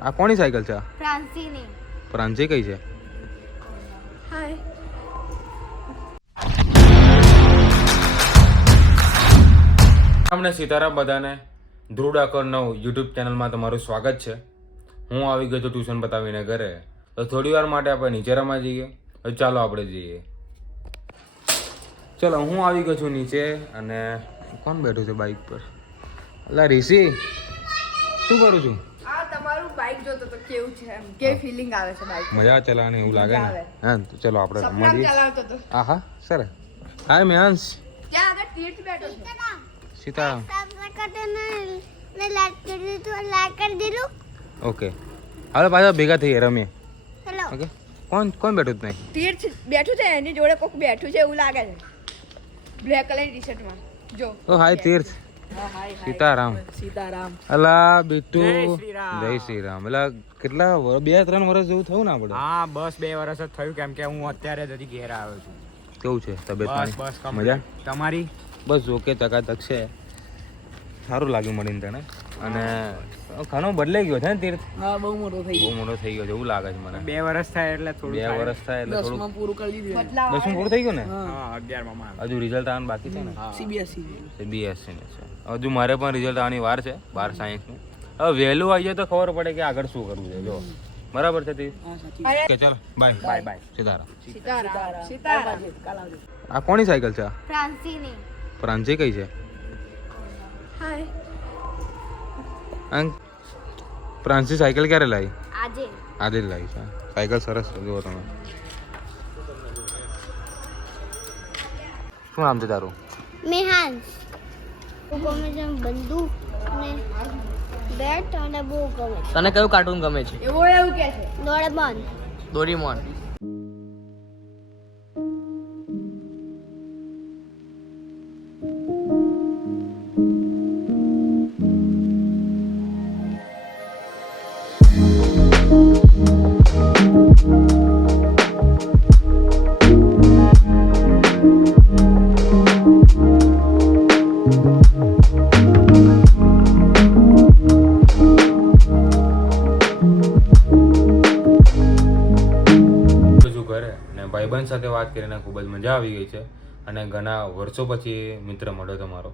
આ કોની સાયકલ છે? ફ્રાન્સીની. પ્રાંજી કઈ છે? હાય. અમને સીતારામ બધાને ધ્રુવ ડાકોર નવ યુટ્યુબ ચેનલમાં તમારું સ્વાગત છે. હું આવી ગયો છું ટ્યુશન બતાવીને ઘરે, તો થોડી વાર માટે આપણે નીચે રમવા જઈએ. તો ચાલો આપણે જઈએ. ચલો હું આવી ગયો છું નીચે, અને કોણ બેઠું છે બાઇક પર? અલા ઋષિ, શું કરું છું? આ તમારું બાઇક જોતો તો કેવું છે, એમ કેવી ફીલિંગ આવે છે બાઇક? મજા ચલાવવાની એવું લાગે ને? હા, તો ચલો આપણે રમવા સપના જઈએ. ચલાવતો તો. હા સરસ. હાય મેહાંશ. ત્યાં આગળ તીર્થ બેઠો છે. સીતારામ. ઓકે, હવે પાછા ભેગા થઈએ, રમીએ. ઓકે, કોણ બેઠું જ નહીં? તીર્થ બેઠું છે, એની જોડે કોક બેઠું છે એવું લાગે છે, બ્લેક કલરની ટી-શર્ટમાં. જો. ઓ હાય તીર્થ. હા, હાય. સીતારામ. સીતારામ. અલા બીટુ, જય જય શ્રી રામ. એટલે કેટલા 2-3 વર્ષ જેવું થયું ને આપણે? હા, બસ 2 વર્ષ જ થયું, કેમ કે હું અત્યારે જ હજી ઘેર આવ્યો છું. કેવું છે તબિયત બસ પાણી? મજા? તમારી? બસ ઓકે, ચકાચક છે. સારું લાગ્યું મળીને તને. અને ઘણો બદલાઈ ગયો છે ને તીર્થ? હા, બહુ મોટો થઈ બહુ મોટો થઈ ગયો છે એવું લાગે છે મને. 2 વર્ષ થાય એટલે થોડું 2 વર્ષ થાય એટલે થોડું. ગયું. પૂરું કરી દીધું. બદલાવ 10મું પૂરું થઈ ગયું ને? હા, 11માં હજુ રિઝલ્ટ આવવાનું બાકી છે ને? CBSE. બીએસસી ને છે. હજુ મારે પણ રિઝલ્ટ આવવાની વાર છે 12 સાયન્સનું. હવે વહેલું આવી જાય તો ખબર પડે કે આગળ શું કરવું છે. જો બરાબર છે તીર્થ? ઓકે ચાલો બાય બાય. સીતારામ. સીતારામ. સીતારામ. આ કોની સાયકલ છે? ફ્રાન્સીની. પ્રાંજી કઈ છે? હાય. અંક પ્રાંસી સાયકલ ક્યારે લાવી? આજે. આજે જ લાવી છે. સાયકલ સરસ છે, જુઓ તમે. શું નામ છે તારું? મેહાન્સ. ગમે છે બંદૂક અને બેટ અને બહુ ગમે છે. તને કયું કાર્ટૂન ગમે છે? એવું કે છે. ડોરેમોન. ડોરીમોન. ઘરે ને ભાઈબંધ સાથે વાત કરીને ખૂબ જ મજા આવી ગઈ છે, અને ઘણા વર્ષો પછી મિત્ર મળ્યો તમારો.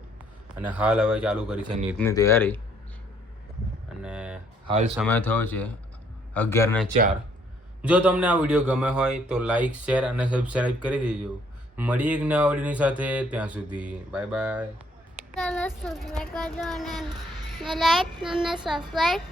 અને હાલ હવે ચાલુ કરી છે નીટની તૈયારી, અને હાલ સમય થયો છે 11:04. જો તમને આ વિડીયો ગમે હોય તો લાઈક, શેર અને સબસ્ક્રાઈબ કરી દેજો. મળીએ એક નવા વિડીયોની સાથે, ત્યાં સુધી બાય બાય. સબસ્ક્રાઇબ કરજો અને લાઈક અને સબસ્ક્રાઇબ